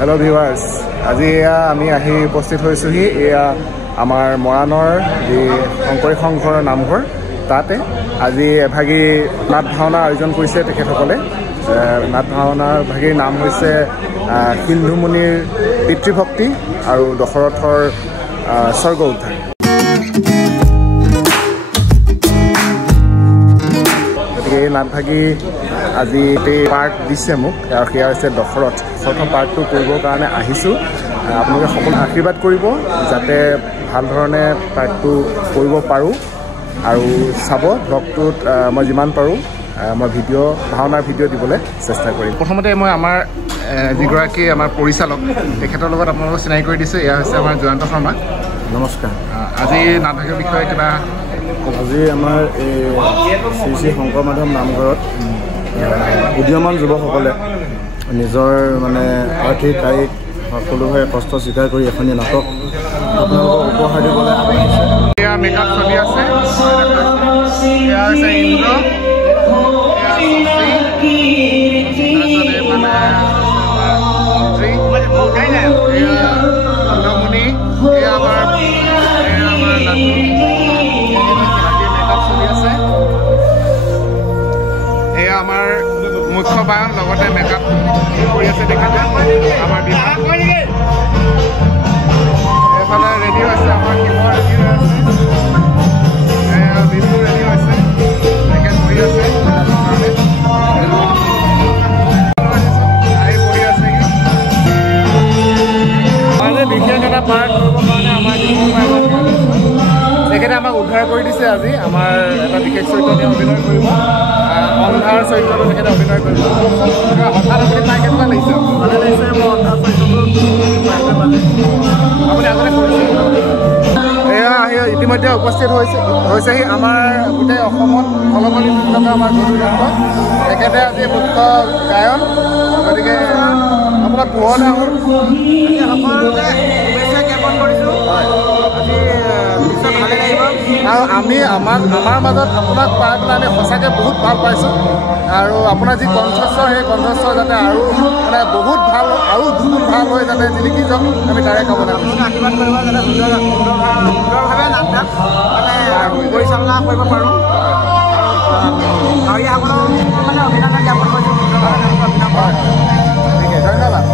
Hello' viewers, আজি আমি আহি উপস্থিত হৈছোঁহি এয়া আমাৰ মৰাণৰ যি শংকৰী সংঘৰ নামঘৰ। তাতে আজি এভাগী নাট ভাওনা আয়োজন কৰিছে তেখেতসকলে। নাট ভাওনাৰ ভাগীৰ নাম হৈছে সিন্ধুমুনিৰ পিতৃভক্তি আৰু দশৰথৰ স্বৰ্গ উদ্ধাৰ। গতিকে এই নাটভাগী আজি পাৰ্ট দিছে মোক, আৰু সেয়া হৈছে দশৰথ পাৰ্টটো কৰিবৰ কাৰণে আহিছোঁ। আপোনালোকে সকলো আশীৰ্বাদ কৰিব যাতে ভাল ধৰণে পাৰ্টটো কৰিব পাৰোঁ, আৰু চাব ব্লগটোত মই যিমান পাৰোঁ মই ভাওনাৰ ভিডিঅ' দিবলৈ চেষ্টা কৰিম। প্ৰথমতে মই আমাৰ যিগৰাকী আমাৰ পৰিচালক তেখেতৰ লগত আপোনালোকক চিনাকি কৰি দিছোঁ। এয়া হৈছে আমাৰ জয়ন্ত শৰ্মা। নমস্কাৰ। আজি নাটভাগীৰ বিষয়ে কিবা আজি আমাৰ এই শ্ৰী শ্ৰী শংকৰ মাধৱ নামঘৰত উদীয়মান যুৱকসকলে নিজৰ মানে আৰ্থিক কায়িক সকলোভাৱে কষ্ট স্বীকাৰ কৰি এখনি নাটক আপোনালোকক উপহাৰ দিবলৈ আগবাঢ়িছে। এয়া মেকআপ চলি আছে, এয়া হৈছে ইন্দ্ৰ, এয়া আমাৰ মুখ্য বায়ন, লগতে মেকআপ কৰি আছে তেখেতে আমাৰ বিভাগ। এইফালে ৰেডি হৈছে আমাৰ শিৱ ৰেডি হৈ আছে, বিষ্ণু ৰেডি হৈছে, তেখেত বহি আছে আহি বহি আছেগৈ। বিশেষ এটা পাৰ্ট কৰিবৰ কাৰণে আমাৰ তেখেতে আমাক উদ্ধাৰ কৰি দিছে। আজি আমাৰ এটা বিশেষ চৰিত্ৰ তেওঁ অভিনয় কৰিব, অন্ধাৰ চৰিত্ৰটো তেখেতে অভিনয় কৰিব। হঠাৎ আপুনি পাই কেনেকুৱা লাগিছে? ভালে লাগিছে। মই অন্ধাৰ চৰিত্ৰটো আপুনি আগতে কৰিছে। এয়া আহি ইতিমধ্যে উপস্থিত হৈছেহি আমাৰ গোটেই অসমত খলকলি থকা আমাৰ গধুৰ দত্ত, তেখেতে আজি মুখ্য গায়ন। গতিকে আপোনাক পুৰণা হ'ল সকলোকে শুভেচ্ছা জ্ঞাপন কৰিছোঁ। আজি নিশ্চয় ভালেই লাগিব, আৰু আমাৰ মাজত আপোনাক পাই পেলাই আমি সঁচাকৈ বহুত ভাল পাইছোঁ। আৰু আপোনাৰ যি কণ্ঠস্বৰ, সেই কণ্ঠস্বৰ যাতে আৰু মানে বহুত ভাল, আৰু দুগুণ ভাল হৈ যাতে জিলিকি যাওক, আমি তাৰে কামনা কৰিছোঁ। আশীৰ্বাদ কৰিব যাতে সুন্দৰভাৱে নাটক মানে পৰিচালনা কৰিব পাৰোঁ, আৰু ভাৱৰীয়াসকলক মানে অভিনন্দন জ্ঞাপন কৰিছোঁ। সুন্দৰভাৱে অভিনয় কৰা। ঠিক আছে, ধন্যবাদ।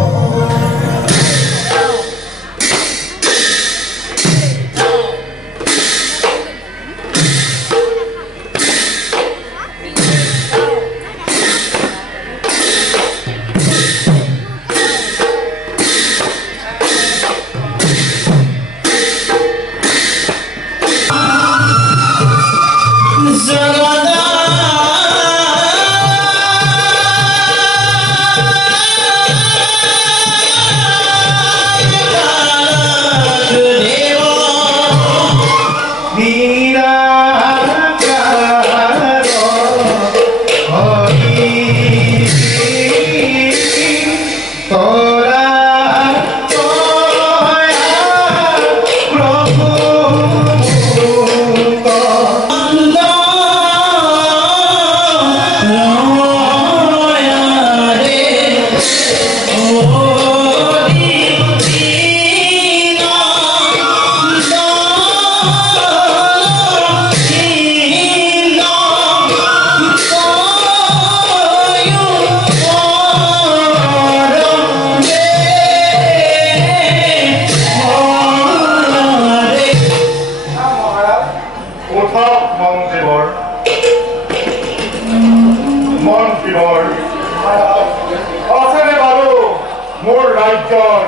মোৰ ৰাজ্যৰ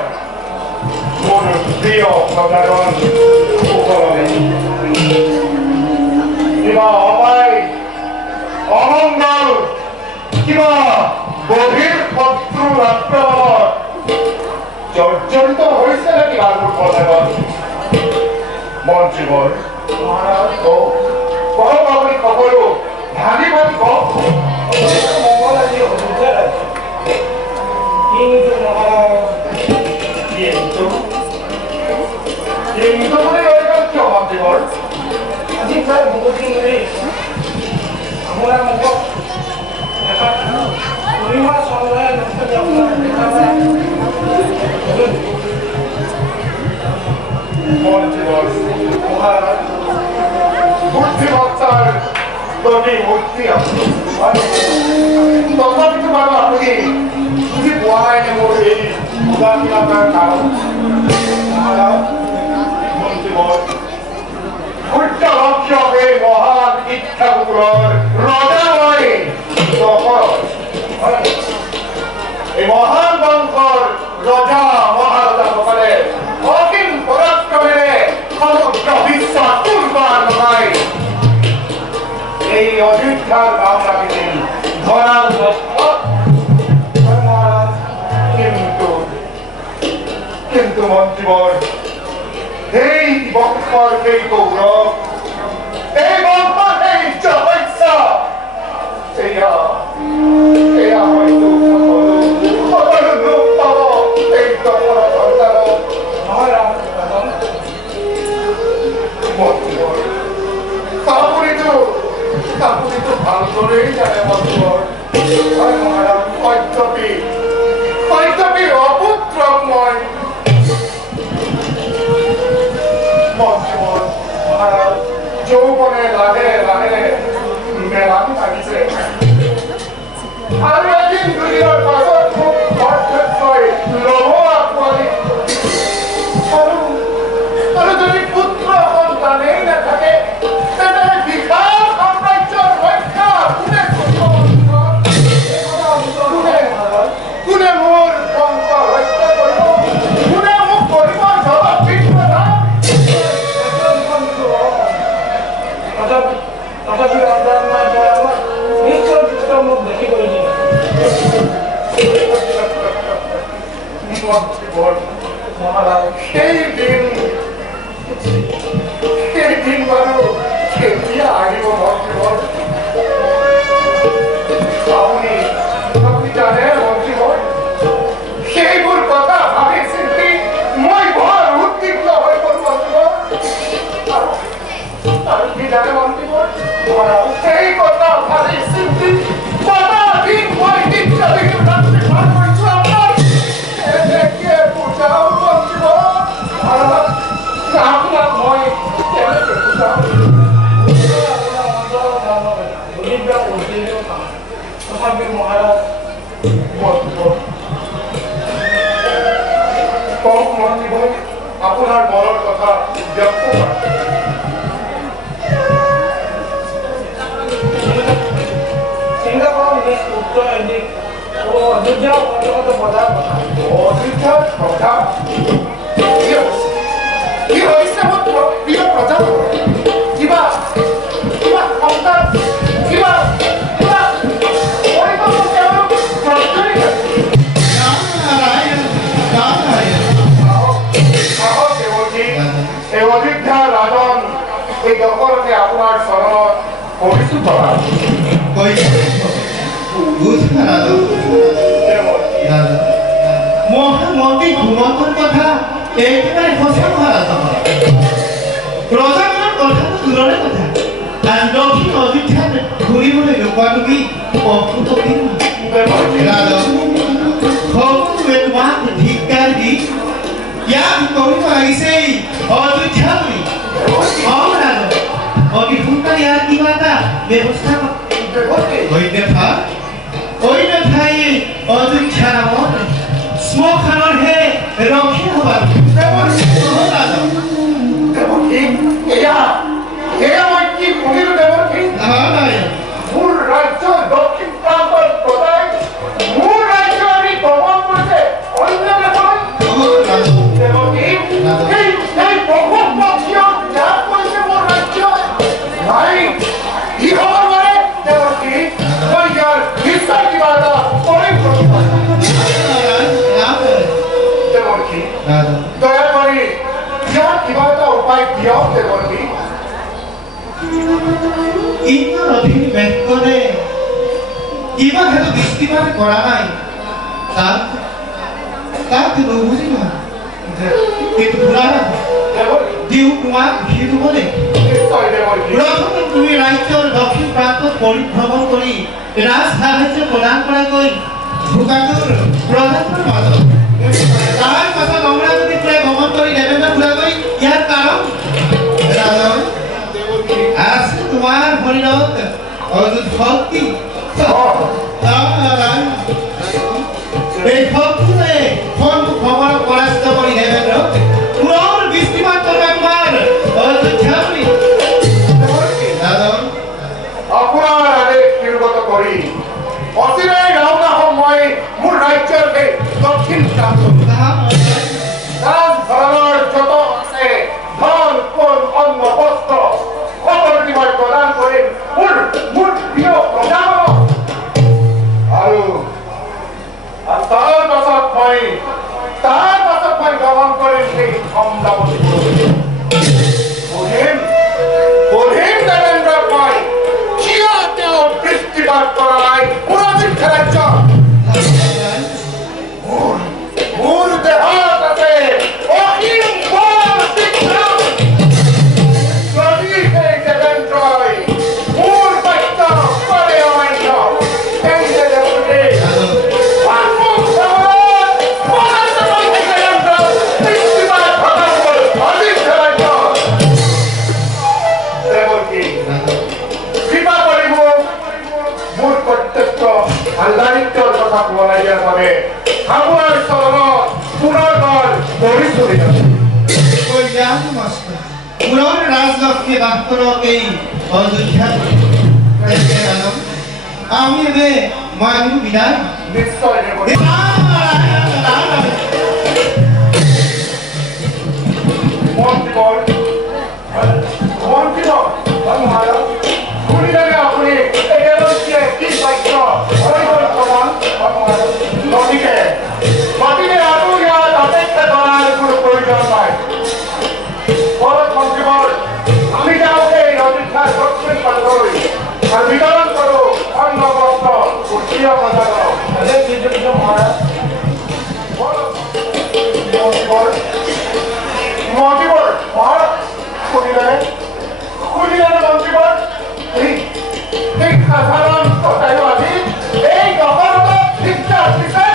মোৰ প্ৰিয় প্ৰজাজন কিবা অপায় অমংগল, কিবা গভীৰ শত্ৰুৰ আক্ৰমণত জৰ্জৰিত হৈছে নেকি মোৰ প্ৰজাজন? মন্ত্ৰীবৰ কওক আপুনি সকলো ভাঙি ভাঙি কওক। মংগল আজি কিন্তু আজি প্ৰায় বহুত দিন ধৰি আপোনাৰ মুখত পূৰ্ণিমা চন্দ্ৰৰে মোৰ এই উদাসীনতাৰ কাৰণ মহাৰাজ মন্ত্ৰীবৰ সূৰ্যবংশ এই মহান ইচ্ছাকুকুৰৰ ৰজা মই এই মহান বংশৰ ৰজা মহাৰজাসকলে অসীম পৰাক্ৰমেৰে সমগ্ৰ বিশ্বত কুৰ্বান লগাই এই অযোধ্যাৰ নাম ৰাখিছিল ধৰাৰ কিন্তু মন্ত্ৰীবৰ এই বংশৰ সেই গৌৰৱ এই বংশৰ সেই যশস্য এয়া হয়তো সকলো লোক পাব এই দশৰ সন্তানক মহাৰাজ মন্ত্ৰীবৰ আপুনিতো ভালদৰেই জানে মন্ত্ৰীবৰ হয় মহাৰাজ সত্যপি অপুত্ৰক মই মন্ত্ৰীবৰ মহাৰাজ যৌৱনে লাহে লাহে মেলামি লাগিছে আৰু এদিন দুদিনৰ পাছত মোক অৰ্থকৈ ল'ব আকোৱালি আৰু যদি পুত্ৰ সন্তানেই নাথাকে তেন্তে বিশাল সাম্ৰাজ্যৰ ৰক্ষা কোনে মোৰ বংশ ৰক্ষা কৰিব কোনে মোক কৰিব সেই দিন বাৰু কেতিয়া আহিব মন্ত্ৰীবৰ আপুনি জানে মন্ত্ৰীবৰ সেইবোৰ কথা ভাবি চিন্তি মই বৰ উদ্বিগ্ন হৈ পৰো মন্ত্ৰীবৰ আৰু কি জানে মন্ত্ৰীবৰ সেই কথা ভাবি চিন্তি দিন মই ৰাত্ৰি পাৰ কৰিছো আপোনাৰ বুজাও মন্ত্ৰীবৰ আপোনাক মই কেনেকৈ বুজাও মহাৰাজ কওক মন্ত্ৰীবৰ আপোনাৰ মনৰ কথা ব্যক্ত কৰে চিন্তা কৰক উত্তৰ অযোধ্যাৰ অন্তৰ্গত প্ৰধান কথা অযোধ্যাৰ প্ৰধান কি হৈছে মোৰ প্ৰিয় প্ৰজা কিবা সন্তান কিবা অযোধ্যাৰ ৰাজন এই দশৰথে আপোনাৰ চৰণত কৰিছো বাবা মহামন্ত্ৰী ঘুমন্তৰ কথা একেবাৰে সঁচা মহাৰাজ ৰজাজনৰ কথাটো দূৰৰে কথা দক্ষিণ অযোধ্যাত ঘূৰিবলৈ নোপোৱাটোকি সকলোৱে তোমাক ধিক্কাৰ দি ইয়াত কবিব লাগিছেই অযোধ্যা বুলি ৰাজ অতি সোনকালে ইয়াত কিবা এটা ব্যৱস্থা অন্যথাই অযোধ্যা নামত শ্মশানৰ হে ৰক্ষী হবা মোৰ ৰাজ্যৰ দক্ষিণ প্ৰান্তৰ প্ৰদায় মোৰ ৰাজ্য আমি দমন কৰিছে অন্য দয়া কৰি ইয়াৰ কিবা এটা উপায় দিয়ক দেৱৰ্ষী ইন্দ্ৰৰ অধীন বেংকনে কিবা হেতু দৃষ্টিপাত কৰা নাই তাক নুবুজি নহয় কিন্তু দিওঁ তোমাক ভিৰ হ'বনে প্ৰথমে তুমি ৰাজ্যৰ দক্ষিণ প্ৰান্তত পৰিভ্ৰমণ কৰি ৰাজ সাহায্য প্ৰদান কৰাকৈ ভোগাটোৰ প্ৰধানৰ মাজত তাৰ পাছত অমৰাৱতী প্ৰায় ভ্ৰমণ কৰি দেৱেন্দ্ৰ ফুৰাকৈ ইয়াৰ কাৰণ আছে তোমাৰ শৰীৰত অযুত শক্তি এই শক্তি চিন্তা করুন রাজঘরানার যত আছে ধন কোন অন্ন বস্ত্র সকলটি মই প্রদান করিম মোৰ প্ৰিয় প্ৰজাগণ আৰু তাৰ পাছত মই গ্ৰহণ কৰিম সেই অমৰাৱতী পঢ়িম দেৱেন্দ্ৰক মই কিয় তেওঁ বৃষ্টিপাত কৰা নাই পুৰণিক ৰাজ্য মোৰ দেহত আছে অসীম বল বিক্ৰম যদি সেই দেৱেন্দ্ৰই মোৰ বাক্য কৰে অমান্য তেন্তে দেৱতে দায়িত্বৰ কথা কোৱাই দিয়াৰ বাবে আপোনাৰ চৰণত পুনৰবাৰ বহি চলি আছে পুনৰ ৰাজলক্ষ্মী বাস্তৱক এই অযোধ্যাত আমি মই বিদায় নিশ্চয় শুনিলেনে আপুনি কি বাক্য গতিকে আৰু ইয়াত অপেক্ষা কৰাৰ কোনো প্ৰয়োজন নাই মন্ত্ৰীবৰ আমি যাওঁ এই অযোধ্যাৰ দক্ষিণ প্ৰান্তলৈ আৰু বিতৰণ কৰোঁ অন্ন বস্ত্ৰ উঠিয়া প্ৰজাক মন্ত্ৰীবৰ শুনিলেনে মন্ত্ৰীবৰ এই সাধাৰণ কথায়ো আজি এই দশৰথক শিক্ষা দিছে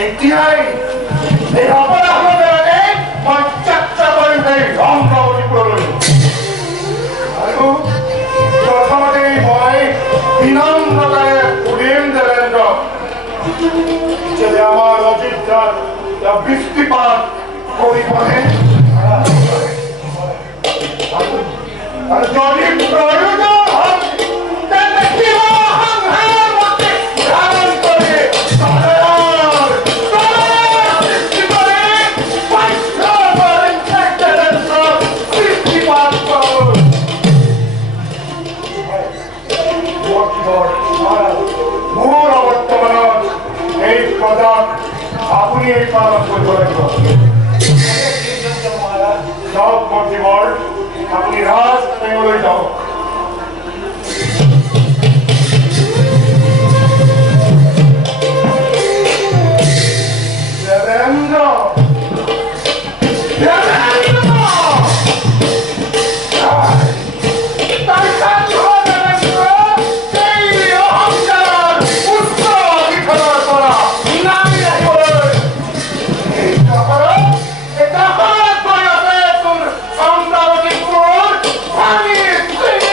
এতিয়াই এই অপৰাধৰ বাবে মই যাত্ৰা কৰিম এই অমৰাৱতীপুৰলৈ আৰু প্ৰথমতে মই বিনম্ৰতাৰে সুধিম দেৱেন্দ্ৰক যে আমাৰ অযোধ্যাত বৃষ্টিপাত কৰিবনে আৰু যদি প্ৰয়োজন হয় তেন্তে কিয় সংসাৰ মতে ধাৰণ কৰে মোৰ অৱৰ্তমানত এই প্ৰজাক আপুনি এই পালন কৰিব লাগিব যাওক মন্ত্ৰীবৰ আপুনি ৰাজ তেওঁলৈ যাওক It's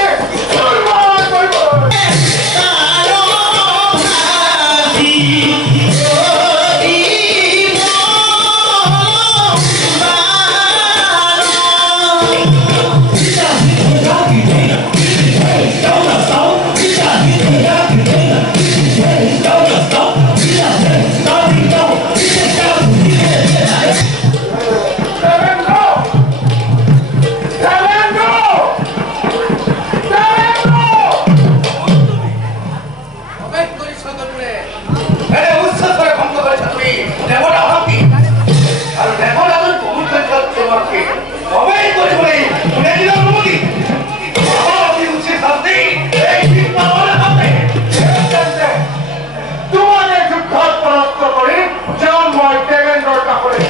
তোমাকে অবৈধ করে তুলে দিল অনুমতি অতি উচিত শাস্তি এই সিংহাসনে হবে তোমাদের যুদ্ধ পরাস্ত করে যেমন মই দেবেন্দ্র ঠাকুরে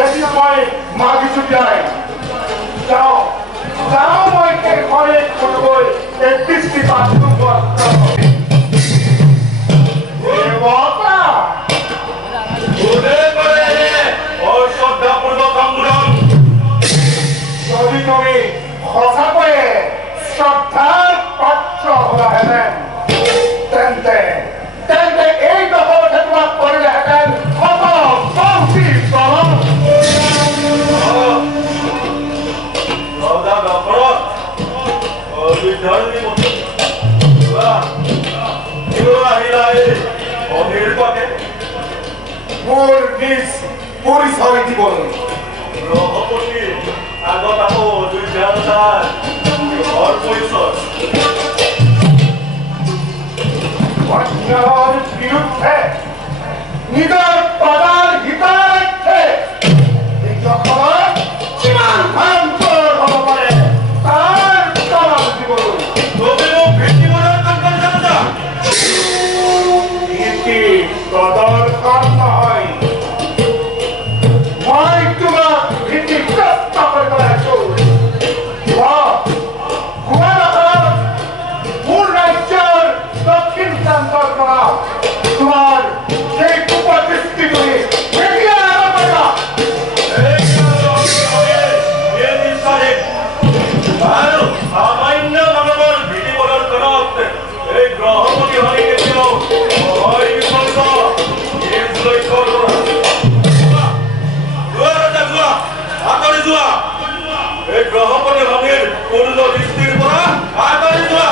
এতিয়া মই মাগিছো দিয়াই যাওঁ যাওঁ মই সেই ঘৰে গৈ এই দৃষ্টিপাত যদি তুমি সঁচাকৈয়ে শ্ৰদ্ধাৰ পাত্ৰ হলাহেঁতেন তেন্তে তেন্তে এই দশৰথে তোমাক কৰিলেহেঁতেন মোৰ নিজ পৰিচয় দিবলৈ আগত আকৌ দুই ঘৰ পৰিচয় বিৰুদ্ধে নিজৰ পদাৰ হিতাৰ্থে কিমান ভান্তৰ হ'ব পাৰে তাৰ জবাব দিবলৈ নীতি প্ৰদৰ্শন নহয় মই তোমাক ভীতিগ্ৰস্ত কৰিব লাগিছো মোৰ ৰাজ্যৰ দক্ষিণ প্ৰান্তৰ পৰা তোমাৰ সেই কুপদৃষ্টি কৰি সামান্য মানৱৰ ভীতি প্ৰদৰ্শনত এই গ্ৰহপতি হৰি কেতিয়াও এই গ্ৰহপতি হৰিৰ পূৰ্ণ দৃষ্টিৰ পৰা আঁতৰি যোৱা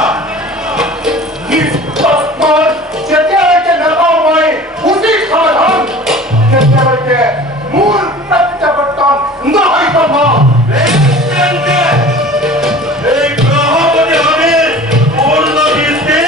যেতিয়ালৈকে নাপাওঁ মই উচিত সমাধান তেতিয়ালৈকে মোৰ প্ৰত্যাৱৰ্তন নহয় সম্ভৱ এই গ্ৰহপতি হৰিৰ পূৰ্ণ দৃষ্টি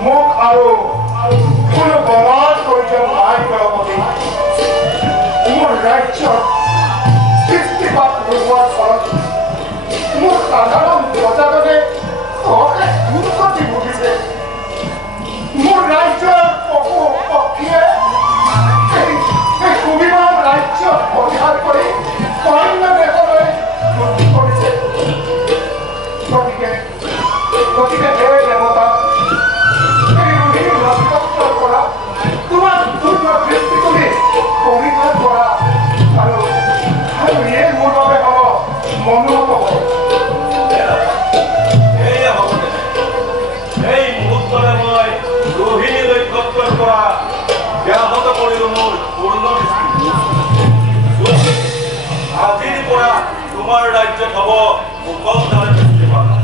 মোক আৰু কোনো বলৰ প্ৰয়োজন নাই গ্ৰহপতি মোৰ ৰাজ্যত দৃষ্টিপাত নোহোৱাৰ ফলত মোৰ সাধাৰণ প্ৰজাজনে দুৰ্গতি ভুগিছে মোৰ ৰাজ্যৰ পশু পক্ষীয়ে এই সুবিমান ৰাজ্যত পৰিহাৰ কৰি অন্য দেশলৈ গতি কৰিছে গতিকে হে দেৱতা এই ৰুধিৰ নক্ষত্ৰৰ পৰা তোমাক পূৰ্ণ দৃষ্টি কৰি পৰিহাৰ কৰা আৰু ইয়ে মোৰ বাবে হ'ব মনোৰম হ'ব এই মুহূৰ্ততে মই ৰোহিণী নক্ষত্ৰৰ পৰা ব্যাহত কৰিলো মোৰ পূৰ্ণ দৃষ্টি আজিৰ পৰা তোমাৰ ৰাজ্যত হ'ব মুকলধাৰে দৃষ্টিপাত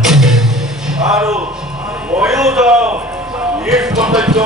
আৰু ময়ো যাওঁ নিজ কৰ্তব্য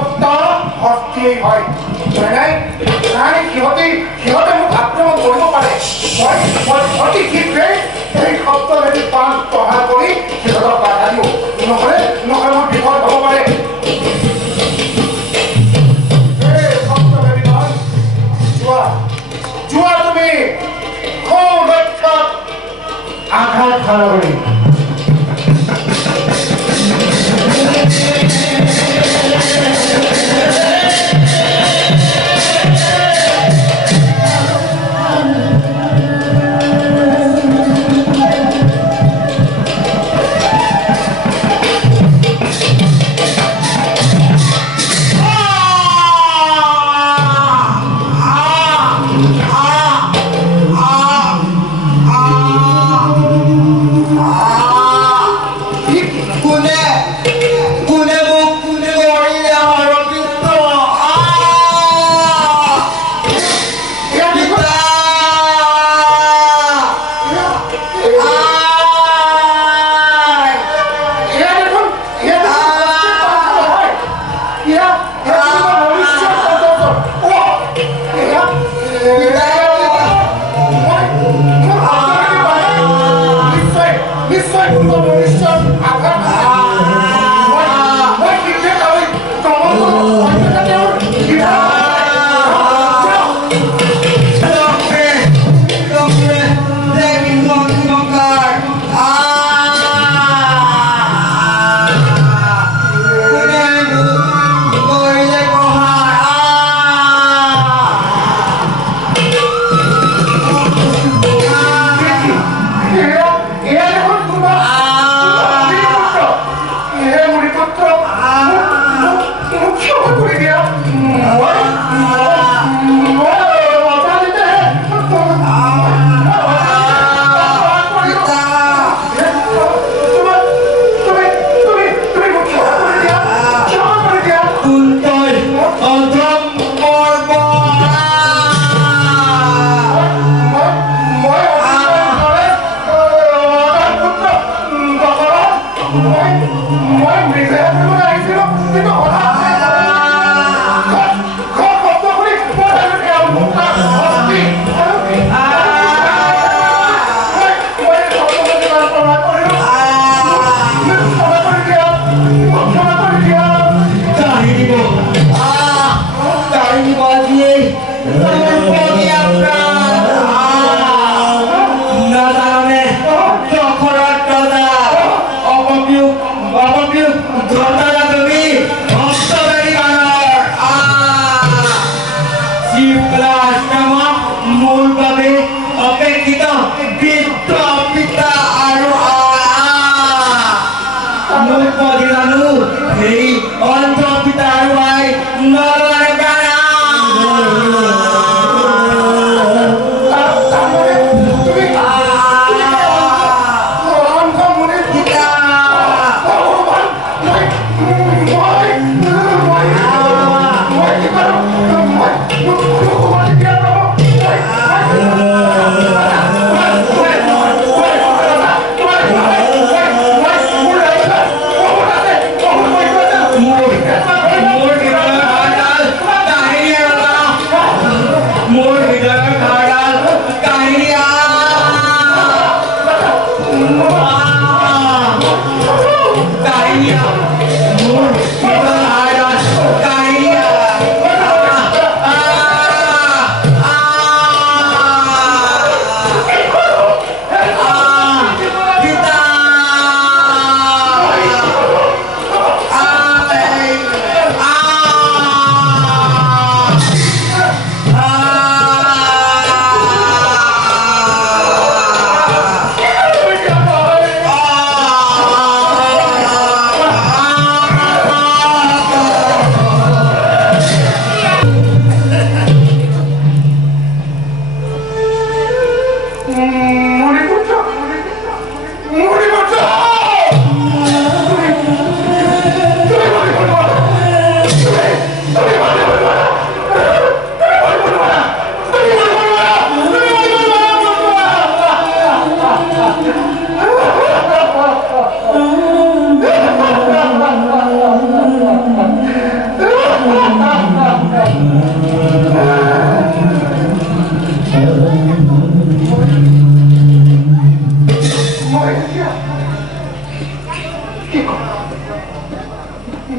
সত্য অস্থিৰ হয় নাই সিহঁতে মোক আক্ৰমণ কৰিব পাৰে মই অতি শীঘ্ৰে এই সপ্তভেদী পাঠ প্ৰহাৰ কৰি সিহঁতক বাধা দিওঁ নহ'লে মোৰ বিপদ হ'ব পাৰে যোৱা তুমি সৌৰক্ষক আঘাত খানাবলী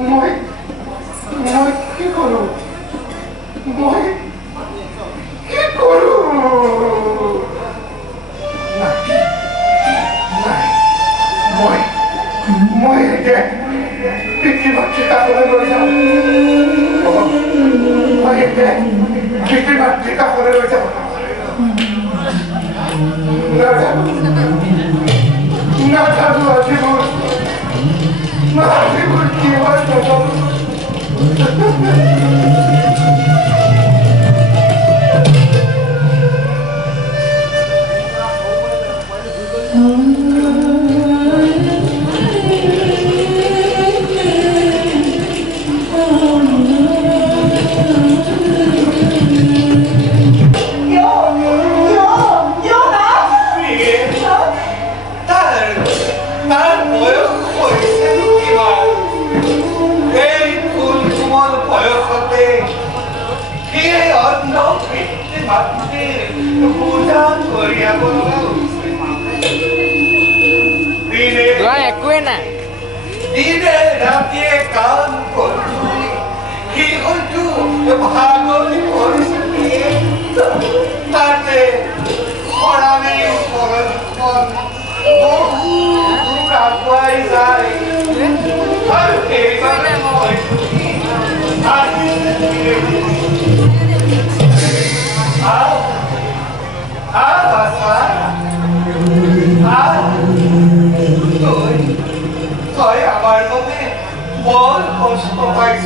মই কি কৰোঁ মই কি কৰোঁ মই এতিয়া পিতৃ মাতৃ কাষলৈ লৈ যাওঁ মই এতিয়া পিতৃ মাতৃ কাষলৈ লৈ যাওঁ নাজানো আজিবোৰ কি হয় নাজানো একোৱে নাই দিনে ৰাতিয়ে কাম কৰিছো কি হয়তো ভাগৰি পৰিছো তাতে খৰালি পৰখন বহু দূৰ আগুৱাই যায় আৰু সেইবাবে মই তই আমাৰ বাবে বৰ কষ্ট পাইছ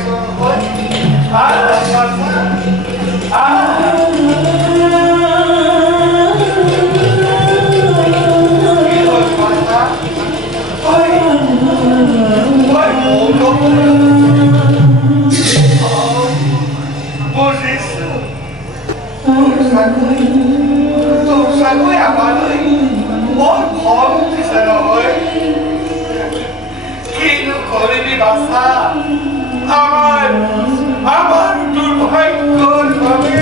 বুজিছো তোৰ চাগৈ আমালৈ বৰ খং উঠিছে নহয় কিনো কৰিবি বাছা আমাৰ দুৰ্ভাগ্যৰ বাবে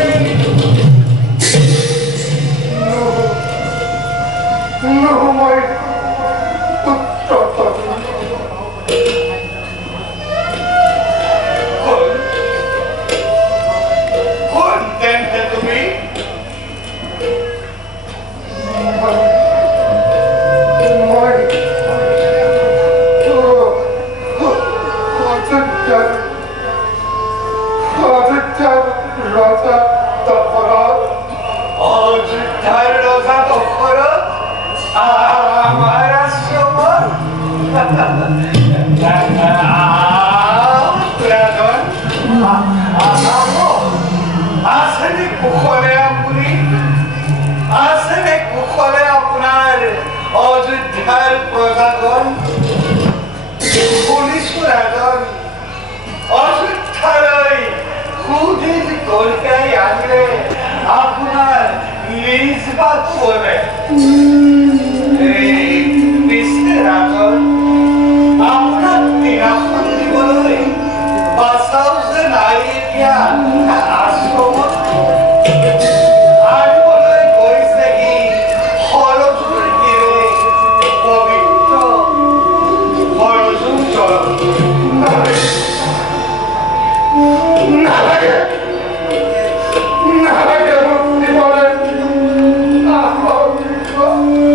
মই কোন তেন্তে তুমি অযোধ্যাৰ প্ৰজাগণ শুনিছো ৰাজন অযোধ্যালৈ সুদিন কলকাই আনিলে আপোনাৰ নিজ বাট পৰে পিছে ৰাজন আপোনাক নিৰাশন দিবলৈ বাচাও যে নাই এতিয়া আশ্ৰমত নালাগে। 何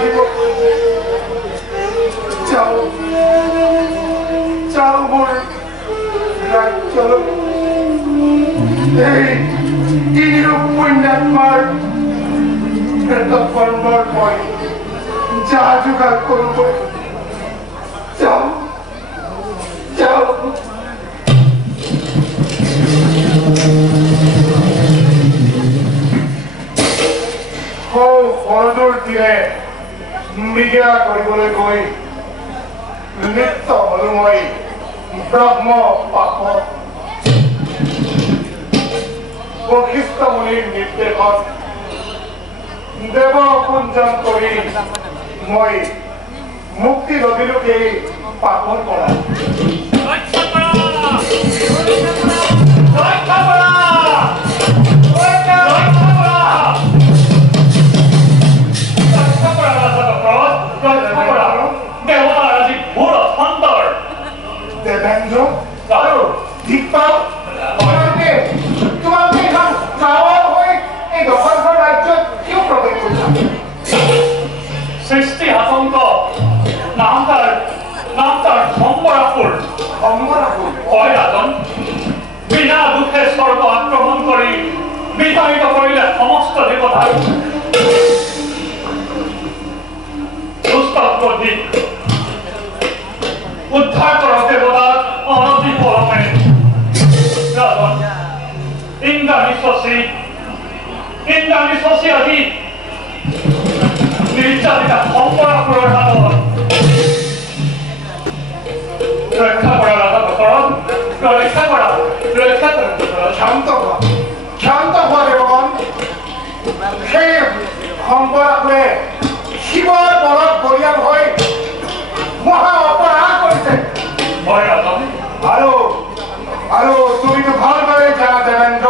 লাগিব যাও যাও মোৰ ৰাজ্যলৈ এই তিনিৰূপ পুণ্যাত্মাৰ কৰ্মৰ মই যা যোগাৰ কৰোঁগৈ যাও যাও শৰদৰ তীৰে মৃগয়া কৰিবলৈ গৈ লিপ্ত হলো মই ব্ৰহ্ম পাপত বশিষ্ঠ মুনিৰ নিৰ্দেশত দেৱ পুঞ্জন কৰি মই মুক্তি লভিলো এই পাপৰ পৰা দেবেন্দ্ৰ আৰু দীপাল তোমালোকে এখন গাঁৱৰ হৈ এই দখলখন ৰাজ্যত কিয় প্ৰৱেশ কৰিছা সৃষ্টি আতংক নাম তাৰ সম্বৰাসুৰ হয় ৰাজন বিনা দুখে স্বৰ্গ আক্ৰমণ কৰি বিতাড়িত কৰিলে সমস্ত দেৱতা দুষ্ট ক্ৰোধী উদ্ধাৰ কৰক দেৱতাক অনতি পলমে ৰাজন ইন্দ্ৰাণী শশী আদি নিৰ্যাতিতা সম্পৰাসুৰৰ হাতত ৰক্ষা কৰা ৰাজা দশৰথ ৰক্ষা কৰা শান্ত হোৱা দেৱগণ সেই সম্পৰাসুৰে শিৱৰ বলত বলিয়ান হৈ মহা অপৰাধ কৰিছে হয় ৰাজন আৰু তুমিতো ভালদৰে জানা দেবেন্দ্ৰ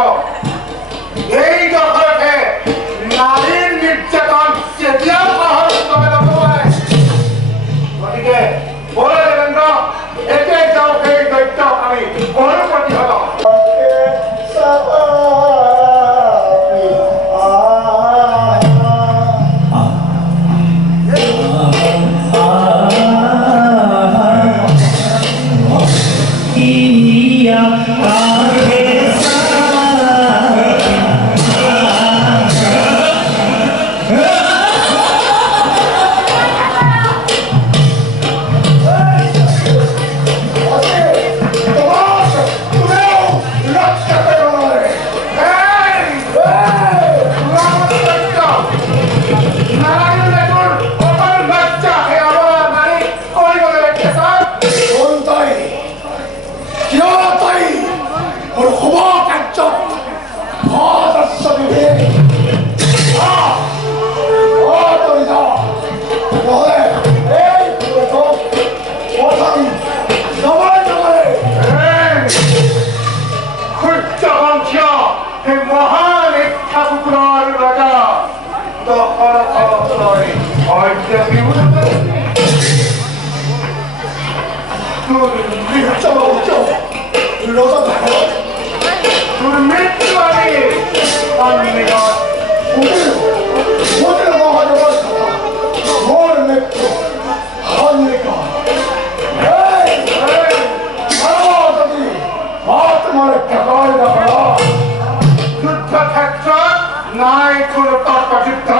এই দশৰথে নাৰীৰ নিৰ্যাতন কেতিয়াও সহজভাৱে নকৰে গতিকে বলে দেবেন্দ্ৰ এতিয়াই যাওঁ সেই দৈত্যক আমি কৰো প্ৰতিহত নাই কোনো তৰ্কযুক্ত